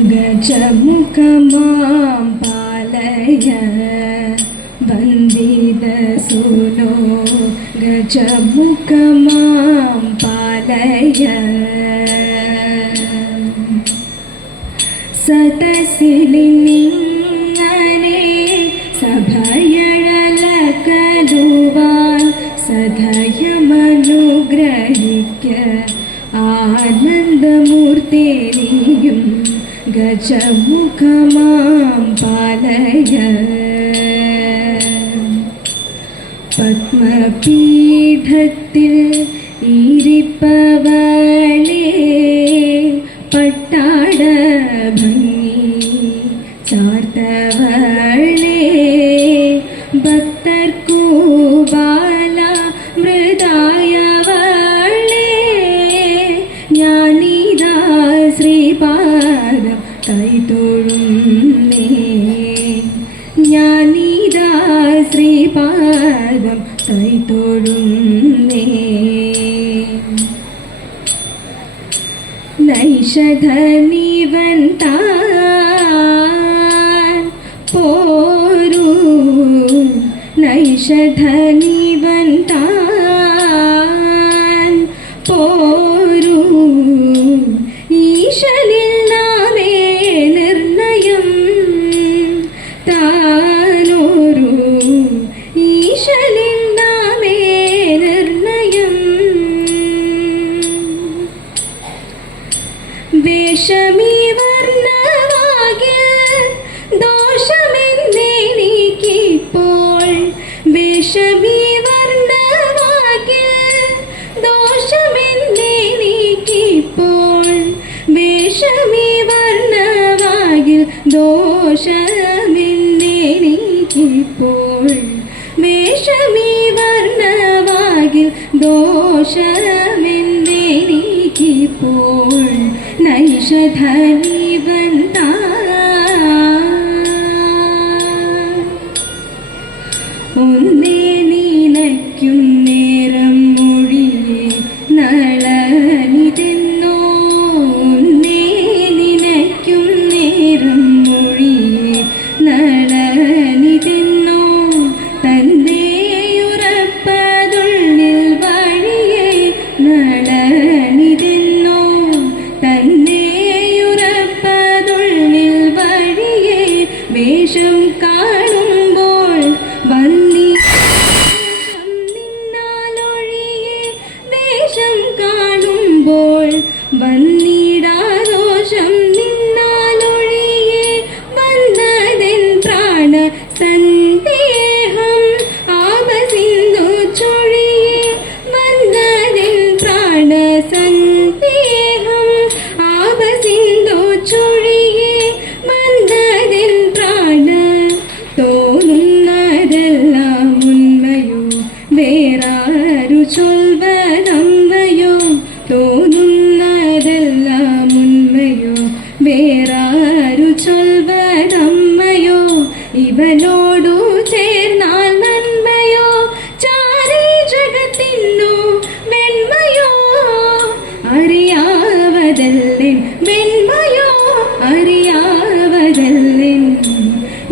गजमुखमां पालय वन्दितसूनो गजमुखमां पालय സതസിലിങ്ങനെ സഭയഴലകലുവാൻ സദയമനുഗ്രഹിക്ക ആനന്ദമൂർത്തിനിയും ഗജമുഖമാം പാലയ പത്മപീഠത്തിൽ ഇരിപ്പവളേ പട്ടാട ഭംഗി ചാർത്തവളേ ഭക്തർക്കു ബാല മൃദായവളേ ഞാനിതാ ശ്രീപാദം കൈതൊഴുന്നേ ഞാനിതാ ശ്രീപാദം കൈതൊഴുന്നേ നൈഷധനിവൻ താൻ പോരൂ നൈഷധനിവൻ താൻ പോരൂ ഈശനിൽ നാമേ നിർണയം താനോരൂ ഈശനിൽ നാമേ നിർണയം വേഷമീ വർണ്ണവാകിൽ ദോഷമെന്നെനിക്കിപ്പോൾ വേഷമീ വർണ്ണവാകിൽ ദോഷമെന്നെനിക്കിപ്പോൾ വേഷമീ വർണ്ണവാകിൽ ദോഷമെന്നെനിക്കിപ്പോൾ വേഷമീ വർണ്ണവാകിൽ ദോഷമെന്നെനിക്കിപ്പോൾ നൈഷധനിവൻ ഒന്നേ നീനയ്ക്കും നേരം മൊഴിയെ നളനിതെന്നോ ഒന്നേ നിനയ്ക്കും നേരം മൊഴിയെ നളനിതെന്നോ തൻ്റെ ഉറപ്പതുള്ളിൽ വഴിയെ നളനിതെന്നോ തൻ്റെ ഉറപ്പതുള്ളിൽ വഴിയെ വേഷം കാണുമ്പോൾ നിന്നാലൊഴിയെ വേഷം കാണുമ്പോൾ വന്നിടാദോഷം നിന്നാലൊഴിയെ വന്നതെൻ പ്രാണ സന്ദേഹം ആപസിന്ധു ചൊഴിയെ വന്നതെൻ പ്രാണ സന്ദേഹം ആപസിന്ധു ചൊഴിയെ വന്നതെൻ പ്രാണ തോന്നുന്നതെല്ലാം ഉണ്മയോ വേറാരു ചൊൽവതമ്മയോ തോന്നുന്നതെല്ലാം ഉണ്മയോ വേറാരു ചൊൽവതമ്മയോ ഇവനോടു ചേർന്നാൽ നന്മയോ ചാരേ ജഗത്തിന്നു വെണ്മയോ അറിയാവതല്ലെൻ വെണ്മയോ അറിയാവതല്ലെൻ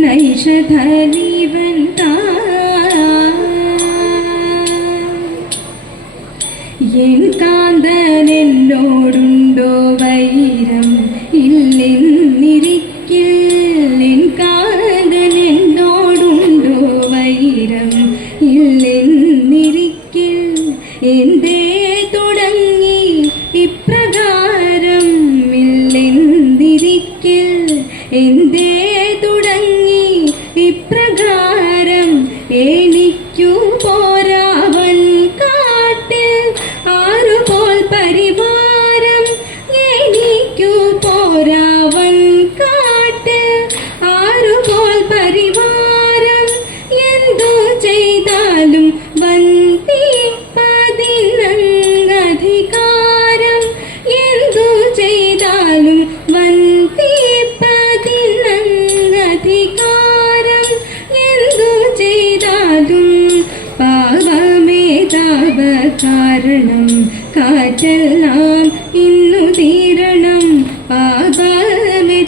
നൈഷധനിവൻ എൻ കാന്തനെന്നോടുണ്ടോ വൈരം ഇല്ലെന്നിരിക്കിൽ എൻ കാന്തനെന്നോടുണ്ടോ വൈരം ഇല്ലെന്നിരിക്കിൽ എന്തേ തുടങ്ങി ഇപ്രകാരം ഇല്ലെന്നിരിക്കിൽ എന്തേ തുടങ്ങി ഇപ്രകാരം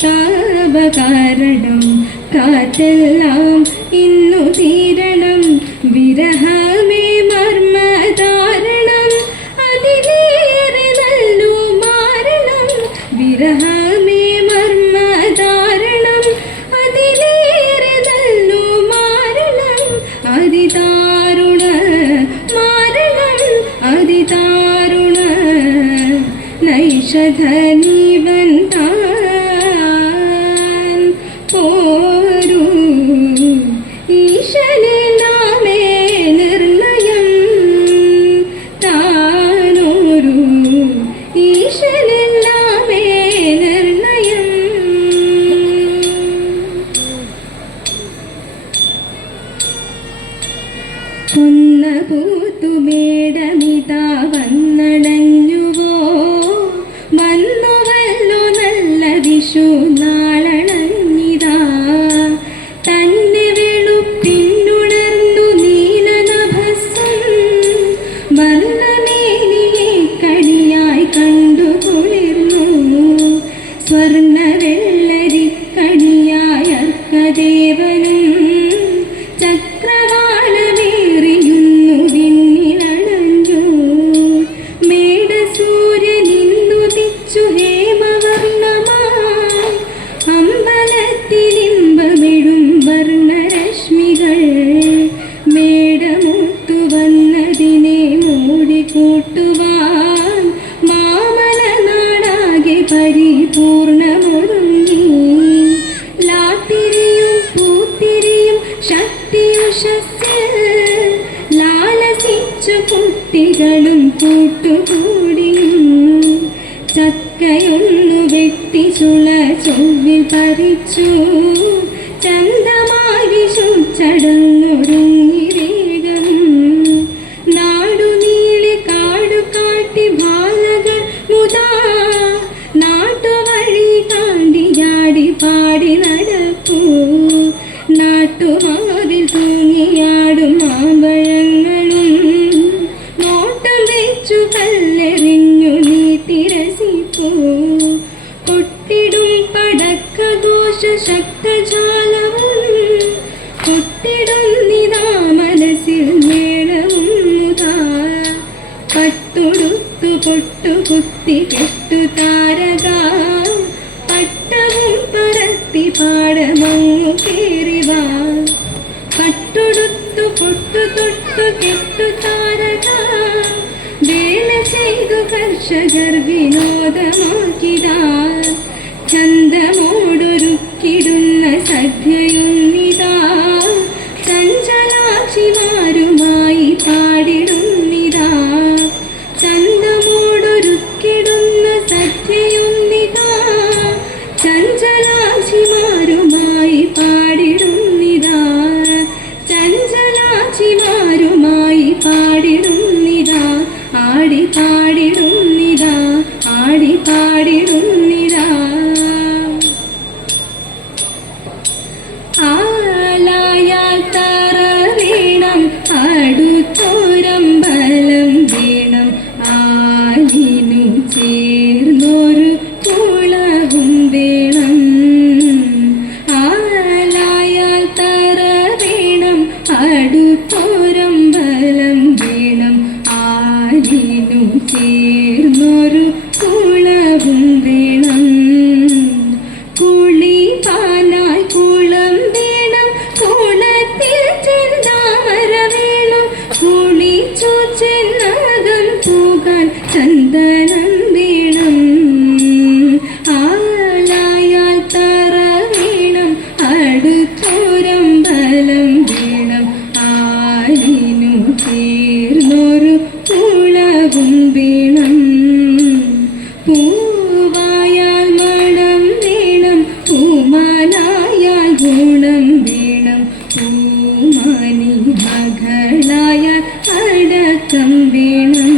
താപകാരണം കാറ്റെല്ലാം ഇന്നു തീരണം വിരഹമേ മർമ്മധാരണം അതിലേറെ നല്ലു മാരണം വിരഹമേ മർമ്മധാരണം അതിലേറെ നല്ലു മാരണം അതിദാരുണ മാരണം അതിദാരുണ നൈഷധനീവൻ താൻ പോരൂ ഈശനെ നാമേ നിർണയം താനോരൂ ഈശനെ നാമേ നിർണയം കൊന്ന പൂത്തുമേടമിതാ വന്നണഞ്ഞുവോ വന്നുവല്ലോ നല്ല വിഷു നാളണഞ്ഞിതാ തന്നെ വെളുപ്പിന്നുണർന്നു നീലനഭസ്സം വർണ്ണമേനിയെ കണിയായി കണ്ടു കുളിർന്നു സ്വർണ്ണ വെള്ളരിക്കണിയായ അർക്കദേവനും ചക്രവാളമേറിയുന്നു വിണ്ണിലണഞ്ഞു മേടസൂര്യനിന്നുദിച്ചു ഹേമവർണ്ണമായി അമ്പലത്തിലിമ്പമിടും വർണ്ണരശ്മികൾ മേടമുത്തു വന്നതിനെ മൂടിക്കൂട്ടുവാൻ മാമല നാടാകെ പരിപൂർണമൊരുങ്ങി ലാത്തിരിയും പൂത്തിരിയും ശക്തിയുഷസ്സിൽ ലാലസിച്ചു കുട്ടികളും കൂട്ടുകൂടിയും ചക്കയൊന്നു വെട്ടി ചുള ചൊവ്വിൽ പറിച്ചു ചന്തമായി ചടങ്ങൊരുങ്ങി വേഗം നാടുനീളെ കാടു കാട്ടി ബാലകർ മുതാ നാട്ടുവഴി താണ്ടിയാടി പാടി നടപ്പൂ നാട്ടുമാവിൽ തൂങ്ങിയാടും മാമ്പഴങ്ങളും നോട്ടം വെച്ചു കല്ലെറിഞ്ഞു നീട്ടിരസിപ്പൂ കൊട്ടിടും പടക്കഘോഷ ശക്തജാലവും കൊട്ടിടുന്നിതാ മനസ്സിൽ മേളവും മുതാ പട്ടുടുത്തു പൊട്ടുകുത്തി കെട്ടു താരക പട്ടവും പറത്തി പാടമങ്ങു കേറിവാ പട്ടുടുത്തു പൊട്ടു തൊട്ടു കെട്ടു താരക വേല ചെയ്തു കർഷകർ വിനോദമാക്കിതാ ചന്തമോടൊരുക്കിടുന്ന സദ്യയുന്നിതാ ചഞ്ചലാക്ഷിമാരുമായി പാടിടുന്നിതാ ചന്തമോടൊരുക്കിടുന്ന സദ്യയുന്നിതാ ചഞ്ചലാക്ഷിമാരുമായി പാടിടുന്നിതാ ചഞ്ചലാക്ഷിമാരുമായി പാടിടുന്നിതാ ആടി പാടിടുന്നിതാ ആടി പാടിടുന്നിതാ ആലായാൽ തറ വീണം അടുത്തോരമ്പലം വീണം ആലിനു ചേർന്നൊരു കുളവും വേണം ആലായാൽ തറ വീണം അടുത്തോരമ്പലം വീണം ആലിനു ചേർന്നൊരു കുളവും വേണം കുളിപ്പാനായി കുളം വേണം കുളത്തിൽ ചെന്താമര വേണം കുളിച്ചു ചെന്നകം പോകാൻ ചന്ദനം വേണം ആലായാൽ തറ വേണം അടുത്തോരമ്പലം വേണം ആലിനു ചേർന്നൊരു കുളവും വേണം പൂവായാൽ മണം വേണം പൂമാനായാൽ ഗുണം വേണം പൂമാനി മകളായാൽ അടക്കം വേണം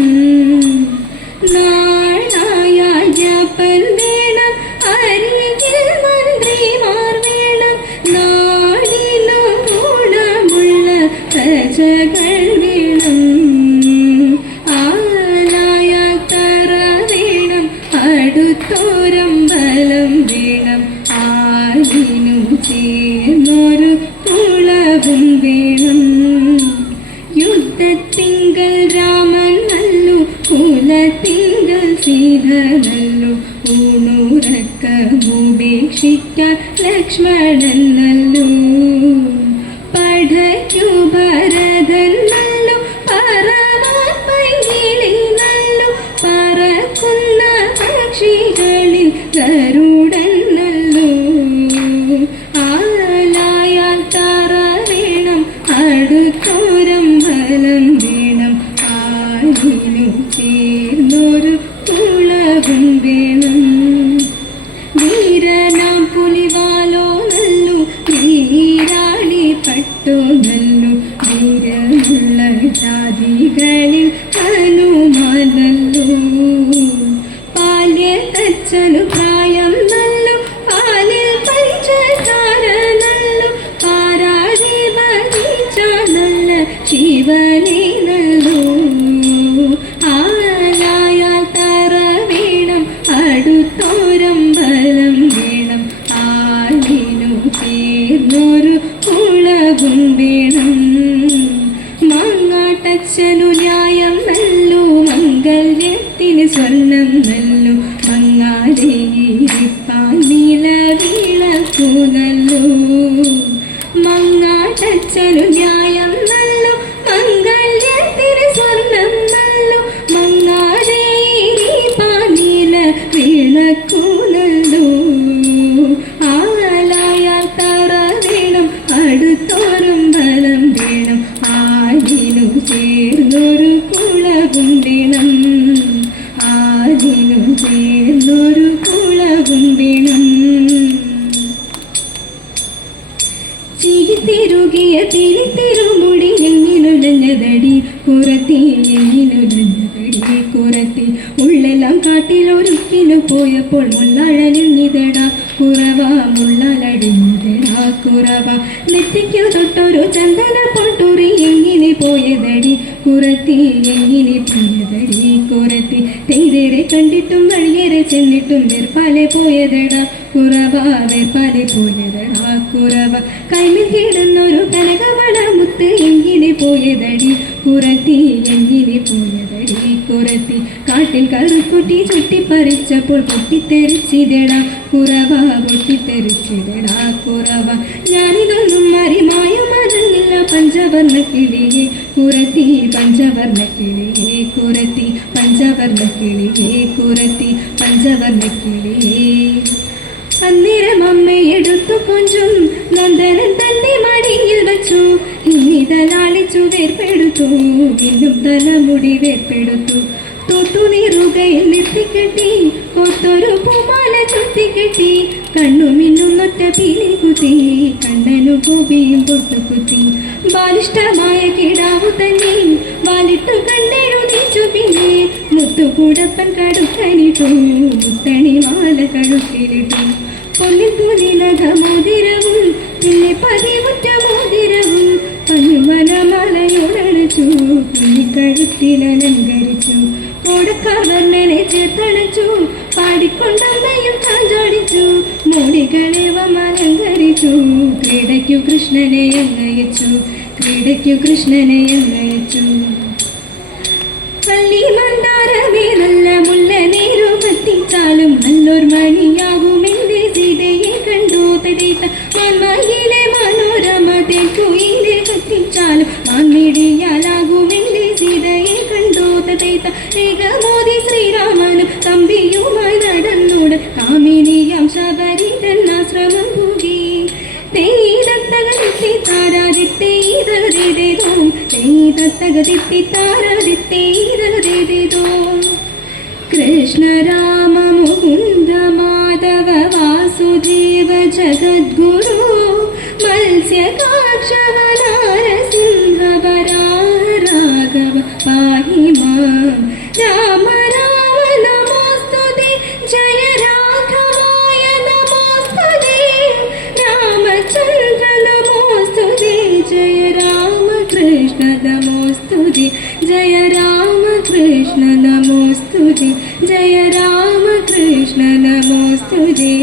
നാളായാൽ ജപൻ വേണം അരികിൽ മന്ത്രിമാർ വേണം നാടിനു ഗുണമുള്ള പ്രജകൾ വേണം ആലായാൽ തറ വേണം അടുത്തോരമ്പലം വേണം ആരിനു ചേർന്നൊരു കുളവും വേണം. യുദ്ധത്തിങ്കൽ രാമൻ നല്ലു, കുലത്തിങ്കൽ സീത നല്ലു, ഊണുറക്കമുപേക്ഷിക്കാൻ ലക്ഷ്മണൻ നല്ലു. പഠയ്ക്കു ഭരതൻ നല്ലു, പറവാൻ പൈങ്കിളി നല്ലു, പറക്കുന്ന പക്ഷികളിൽ ഗരുഡൻ നല്ലു. ആലായാൽ തറ വേണം, അടുത്തോരമ്പലം വേണം, ആരിനു ചേർന്നൊരു കുളവും വേണം. വീരനാം പുലിവാലോ നല്ലു, വീരാളി പട്ടോ നല്ലു, വീരമുള്ള ജാതികളിൽ ഹനുമാൻ നല്ലു. പാല്യത്തച്ഛനു പ്രായം നല്ലു, പാലിൽ പഞ്ചസാര നല്ലു, പാരാഴി ഭജിച്ച നല്ല ശിവനെ നല്ലു. ആലായാൽ തറ വേണം, അടുത്തോരമ്പലം വേണം, ആരിനു ചേർന്നൊരു കുളവും വേണം. മങ്ങാട്ടച്ഛനു ന്യായം നല്ലു, മംഗല്യത്തിന് സ്വർണം നല്ലു, മങ്ങാടിയിരിപ്പാൻ നിലവിളക്കു നല്ലു. മങ്ങാട്ടച്ഛനു ന്യായം നല്ലു, മംഗല്യത്തിന് സ്വർണം നല്ലു, മങ്ങാടിയിരിപ്പാൻ നിലവിളക്കു നല്ലു. ആലായാൽ തറ വേണം, അടുത്തോരമ്പലം വേണം, ആരിനു ചേർന്നൊരു കുളവും വേണം, ആരിനു ചേർന്നൊരു കുളവും വേണം. ചിരിത്തിരുകിയ തിരിത്തിരുമുടി എങ്ങിനുലഞ്ഞതടി കുറത്തി, എങ്ങിനുലഞ്ഞതടി കുറത്തി. ഉള്ളെല്ലാം കാട്ടിലൊരുക്കിനു പോയപ്പോൾ മുള്ളഴലിഞ്ഞിതടാ കുറവ, മുള്ളലടിഞ്ഞിതടാ കുറവ. നെറ്റിക്കു തൊട്ടൊരു ചന്ദന പൊട്ടുറി എങ്ങിനെ പോയതടി കുറത്തി, എങ്ങിനെ പോയതടി കുറത്തി. തെയ്തേറെ കണ്ടിട്ടും വഴിയേറെ ചെന്നിട്ടും വെർപ്പാലെ പോയതടാ കുറവ, വെർപ്പാലെ പോയതടാ കുറവ. കൈമിൽ കിടന്നൊരു കനകവള മുത്ത് എങ്ങിനെ പോയതടി കുറത്തി, എങ്ങിനെ പോയതടി കുറത്തി. കാട്ടിൽ കറുക്കുട്ടി ചുട്ടിപ്പറിച്ചപ്പോൾ പൊട്ടിത്തെറിച്ചിതടാ കുറവ, പൊട്ടിത്തെറിച്ചിതടാ കുറവ. ഞാനിതൊന്നും അറിമായും അറിഞ്ഞില്ല പഞ്ചവർണ്ണ കിളിയെ കുറത്തി, പഞ്ചവർണ്ണ കിളിയെ കുറത്തി, പഞ്ചവർണ്ണ കിളിയെ കുറത്തി, പഞ്ചവർണ്ണ കിളിയെ. അന്നേരം അമ്മയെടുത്തു കൊഞ്ചും നന്ദനൻ തന്റെ മടിയിൽ വച്ചു, ഇന്നിതലാളിച്ചു വേർപ്പെടുത്തു, ഇന്നും തലമുടി വേർപ്പെടുത്തു. തൊട്ടുനീറുകയിൽ നിർത്തിക്കെട്ടി, കൊത്തൊരു പൂമാല ചുറ്റിക്കെട്ടി, കണ്ണു മിന്നുന്നൊറ്റ പീലി കുത്തി, കണ്ണനു കോപിയും പൊട്ടുകുത്തി. ബാലിഷ്ടമായ കിടാവു തന്നെ വാലിട്ടു കണ്ണെഴുതിച്ചു, പിന്നെ മുത്തുകൂടപ്പൻ കടുക്കനിട്ടു, മുത്തണി മാല കടുക്കിലിട്ടു. പൊന്നിൻ തുലിനക മോതിരവും പിന്നെ പതിവുറ്റ മോതിരവും പഞ്ഞുമലമാലയോടണച്ചു, കുഞ്ഞിക്കഴുത്തിലലങ്കരിച്ചു. ഓടക്കാവർണ്ണനെ ചേർത്തണച്ചു, പാടിക്കൊണ്ടമ്മയും ചാഞ്ചാടിച്ചു, മോടികളേവം അലങ്കരിച്ചു. ക്രീഡയ്ക്കു കൃഷ്ണനെ അങ്ങയച്ചു, ക്രീഡയ്ക്കു കൃഷ്ണനെ അങ്ങയച്ചു. പള്ളി മന്ദാരമേ നല്ല മുല്ല നീരു കത്തിച്ചാലും നല്ലൊരു മണിയാകും എന്റെ സീതയെ കണ്ടു തരീത്ത. മാൻമയിലെ മനോരമ തേക്കുയിലെ കത്തിച്ചാലും മാൻമിടിയാലാകും എന്റെ സീതയെ കണ്ടു തരീത്ത. ഏകമോദി ശ്രീരാമനും തമ്പിയുമായി നടന്നോട് കാമിനിയാം ശബരി തന്നാശ്രമം പോകി. തെയ്തത്തകതിത്തി താരാതിത്തേതോ, തെയ്തത്തകതിത്തി താരാതിത്തേതോ. കൃഷ്ണ രാമ മുകുന്ദ മാധവ വാസുദേവ ജഗദ്ഗുരു മത്സ്യകാക്ഷവ നാരസിംഹ വരാഹ രാഘവ പാഹി മാം. രാമ രാമ നമോസ്തുതേ, ജയ രാഘവായ നമോസ്തുതേ, രാമചന്ദ്ര നമോസ്തുതേ, ജയ രാമകൃഷ്ണ നമോസ്തുതേ, ജയ രാമകൃഷ്ണ നമോസ്തുതേ, ജയ രാമകൃഷ്ണ നമോസ്തുതേ.